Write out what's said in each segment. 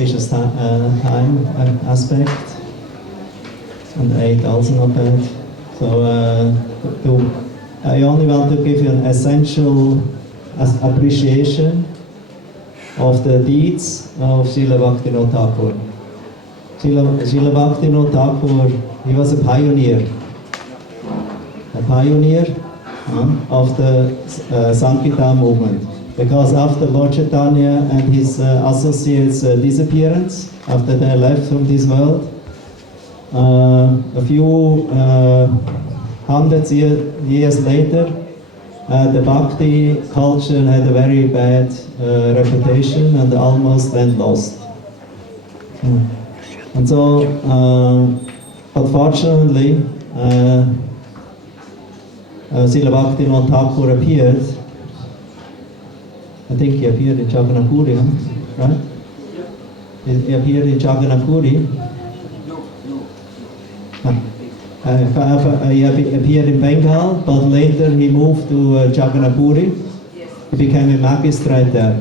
auspicious time aspect, and 8 also not bad. So I only want to give you an essential appreciation of the deeds of Srila Bhaktivinoda Thakur. Srila Bhaktivinoda Thakur, he was a pioneer of the Sankirtan movement. Because after Lord Chaitanya and his associates' disappearance, after they left from this world, a few hundreds years later, the Bhakti culture had a very bad reputation and almost went lost. And so, but fortunately, Srila Bhaktivinoda Thakur appeared. I think he appeared in Jagannath-puri, right? He appeared in Jagannath-puri. He appeared in Bengal, but later he moved to Jagannath-puri. He became a magistrate there.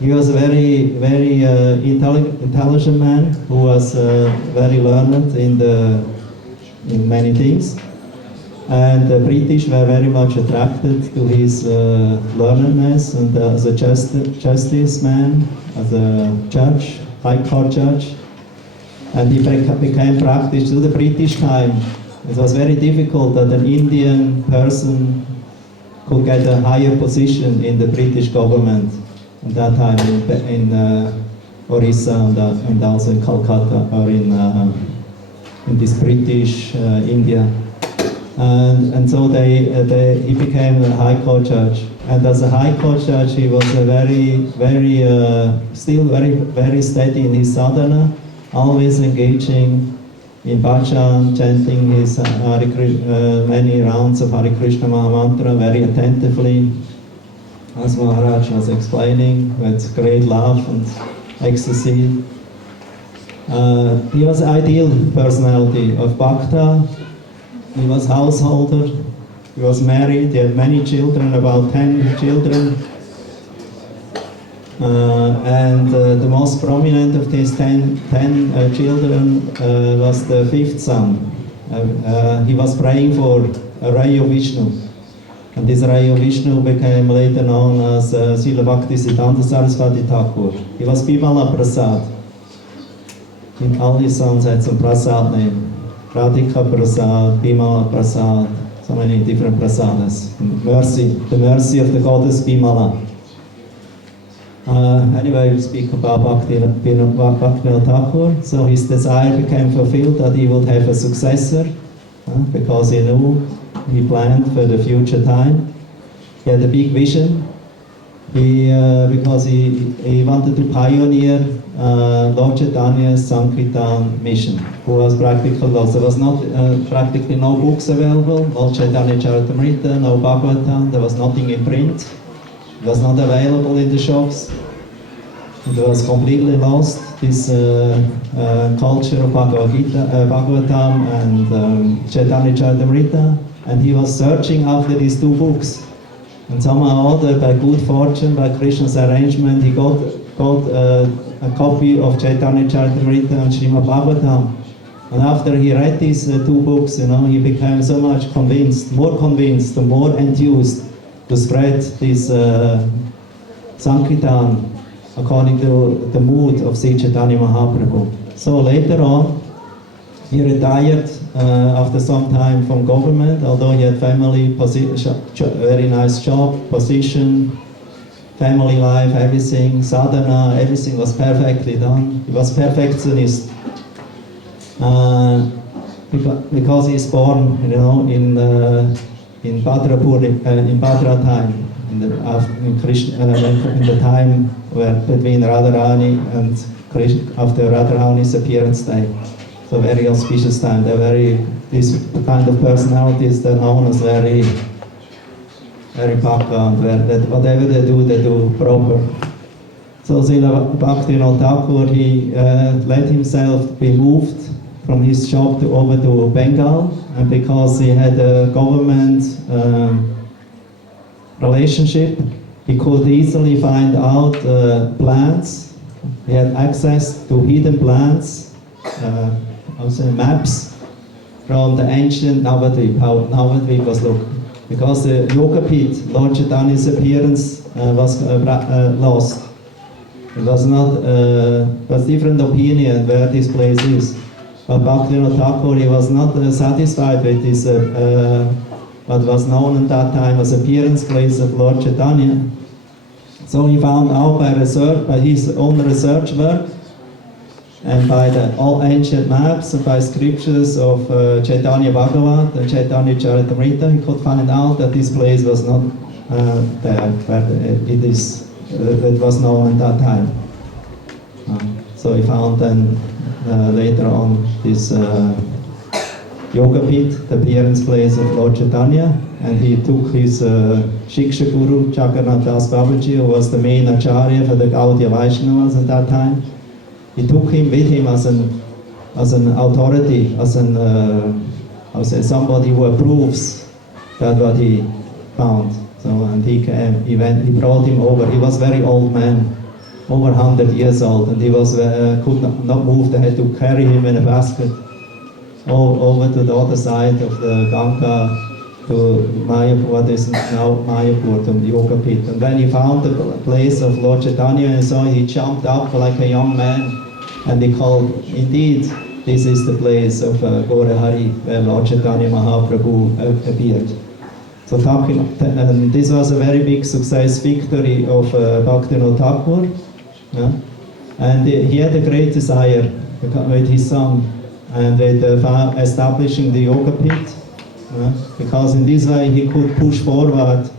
He was a very, very intelligent man who was very learned in many things. And the British were very much attracted to his learnedness, and as a justice man, as a judge, high court judge. And he became practiced to the British time. It was very difficult that an Indian person could get a higher position in the British government at that time in Orissa and also in Calcutta, or in this British India. And so he became a high court judge. And as a high court judge, he was still very steady in his sadhana, always engaging in bhajan, chanting his many rounds of Hare Krishna Mahamantra very attentively, as Maharaj was explaining, with great love and ecstasy. He was an ideal personality of bhakta. He was householder, he was married, he had many children, about 10 children. And the most prominent of these 10 children was the 5th son. He was praying for a ray of Vishnu. And this ray of Vishnu became later known as Srila Bhaktisiddhanta Saraswati Thakur. He was Bimala Prasad. All his sons had some Prasad name. Radhika Prasad, Bimala Prasad, so many different Prasadas. The mercy of the goddess Bimala. Anyway, we speak about Bhaktivinoda Thakur. So his desire became fulfilled that he would have a successor, because he knew, he planned for the future time. He had a big vision. Because he wanted to pioneer Lord Chaitanya's Sankirtan mission, who was practical lost. There was not practically no books available, Lord Chaitanya Charitamrita, no Bhagavatam, there was nothing in print. It was not available in the shops. It was completely lost, this culture of Bhagavatam and Chaitanya Charitamrita, and he was searching after these two books. And somehow or other, by good fortune, by Krishna's arrangement, he got a copy of Chaitanya Charitamrita and Srimad Bhagavatam. And after he read these two books, he became so much convinced, more enthused to spread this Sankirtan according to the mood of Sri Chaitanya Mahaprabhu. So later on, he retired after some time from government, although he had family, very nice job, position, family life, everything, sadhana, everything was perfectly done. He was perfectionist. Because he's born, in Bhadrapur, in Bhadra time, in the time where between Radharani and Krishna, after Radharani's appearance day. So very auspicious time. This kind of personalities, they're known as very bhakta, and whatever they do proper. So Srila Bhaktivinoda Thakur, he let himself be moved from his job over to Bengal, and because he had a government relationship, he could easily find out plans He had access to hidden plans, also maps from the ancient Navadvip, how Navadvip was looked. Because the Yoga Pit, Lord Chaitanya's appearance was lost. It was not, was different opinion where this place is. But Bhaktivinoda Thakur, he was not satisfied with this, what was known at that time as appearance place of Lord Chaitanya. So he found out by research, by his own research work, and by the all ancient maps and by scriptures of Chaitanya Bhagavat and Chaitanya Charitamrita, he could find out that this place was not there, where it is. It was known at that time. So he found then later on this Yoga Pit, the appearance place of Lord Chaitanya, and he took his Shiksha Guru, Jagannath Das Babaji, who was the main Acharya for the Gaudiya Vaishnavas at that time. He took him with him as an authority, as somebody who approves that what he found. So, and he came, he brought him over. He was a very old man, over 100 years old, and he was could not move. They had to carry him in a basket over to the other side of the Ganga to Mayapur, what is now Mayapur, to the Yoga Pit. And when he found the place of Lord Chaitanya and saw it, he jumped up like a young man, and he called, indeed, this is the place of Gaurahari, where Lord Chaitanya Mahaprabhu appeared. So and this was a very big success victory of Bhaktivinoda Thakur, yeah? And he had a great desire with his son and with establishing the Yoga Pit, yeah? Because in this way he could push forward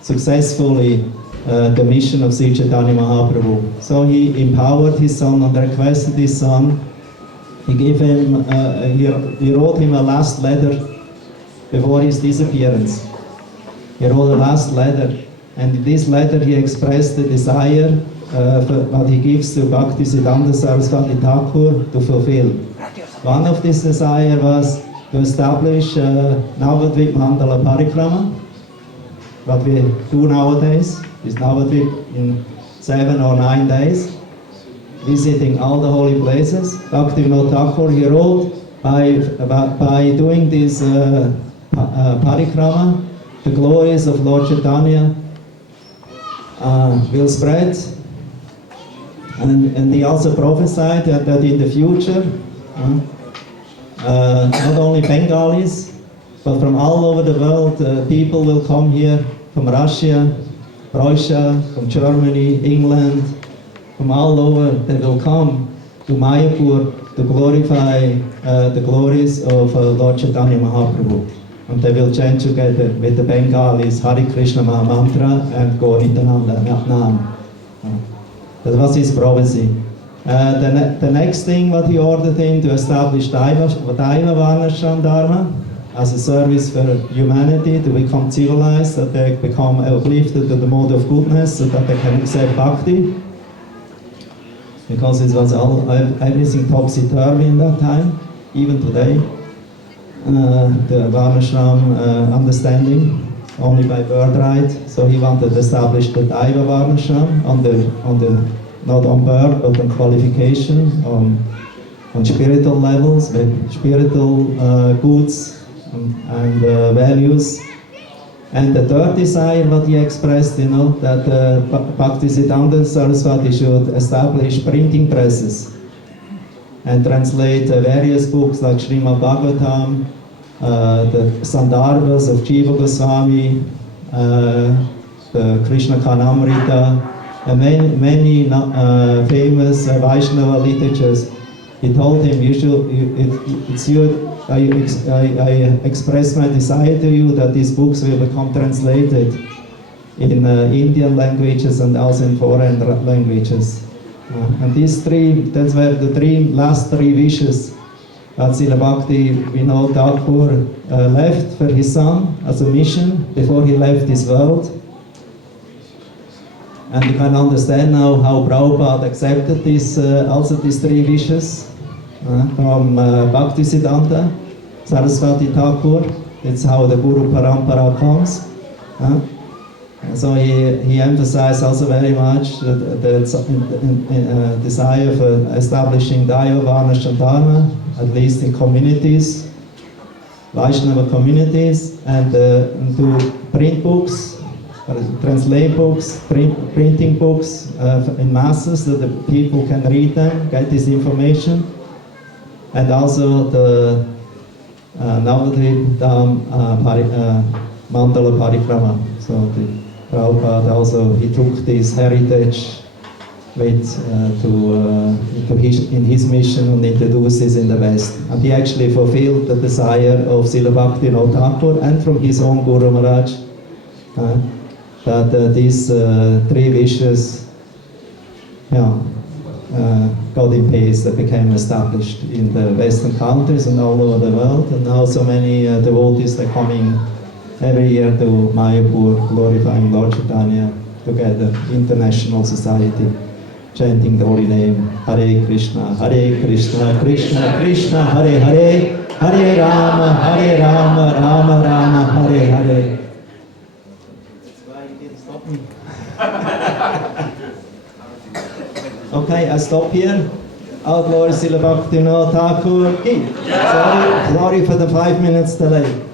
successfully the mission of Sri Chaitanya Mahaprabhu. So he empowered his son and requested his son. He gave him, he wrote him a last letter before his disappearance. He wrote a last letter, and in this letter he expressed the desire what he gives to Bhaktisiddhanta Saraswati Thakur to fulfill. One of this desire was to establish Navadvip Mandala Parikrama, what we do nowadays, is Navadvip in 7 or 9 days, visiting all the holy places. Bhaktivinoda Thakur, he wrote, by doing this parikrama, the glories of Lord Chaitanya will spread. And he also prophesied that in the future, not only Bengalis, but from all over the world, people will come here from Russia, Prussia, from Germany, England, from all over. They will come to Mayapur to glorify the glories of Lord Chaitanya Mahaprabhu. And they will chant together with the Bengalis Hare Krishna Maha Mantra and Gaur Nityananda Nam. That was his prophecy. The next thing what he ordered him to establish Daiva Varnashram Dharma as a service for humanity to become civilized, that they become uplifted to the mode of goodness, so that they can accept bhakti. Because it was everything topsy-turvy in that time, even today. The Varnashram understanding only by birthright, so he wanted to establish the Daiva Varnashram on the not on birth but on qualification, on spiritual levels, with spiritual goods and values. And the third desire what he expressed, that Bhaktisiddhanta Saraswati should establish printing presses and translate various books like Srimad Bhagavatam, the Sandarbhas of Jiva Goswami, the Krishna Kanamrita, and many famous Vaishnava literatures. He told him, I express my desire to you that these books will become translated in Indian languages and also in foreign languages. And these three, that's where the last three wishes that Srila Bhaktivinoda Thakur left for his son as a mission before he left this world. And you can understand now how Prabhupada accepted this, also these three wishes from Bhaktisiddhanta Saraswati Thakur. That's how the Guru Parampara comes. So he emphasized also very much the desire for establishing Daya, Varna, Dharma, at least in communities, Vaishnava communities, and to print books, translate books, printing books in masses so that the people can read them, get this information, and also the Navadvip Dham Mandala Parikrama. So the Prabhupada also, he took this heritage in his mission and introduced this in the West. And he actually fulfilled the desire of Srila Bhaktivinoda Thakur and from his own Guru Maharaj that these three wishes got in pace, that became established in the Western countries and all over the world. And now so many devotees are coming every year to Mayapur, glorifying Lord Chaitanya together, international society, chanting the holy name, Hare Krishna, Krishna Krishna, Hare Hare, Hare Rama, Rama Rama, Hare Hare. That's why you didn't stop me. Okay, I stop here. Our Lord Srila Bhaktivinoda Thakur ki. Sorry for the 5 minutes delay.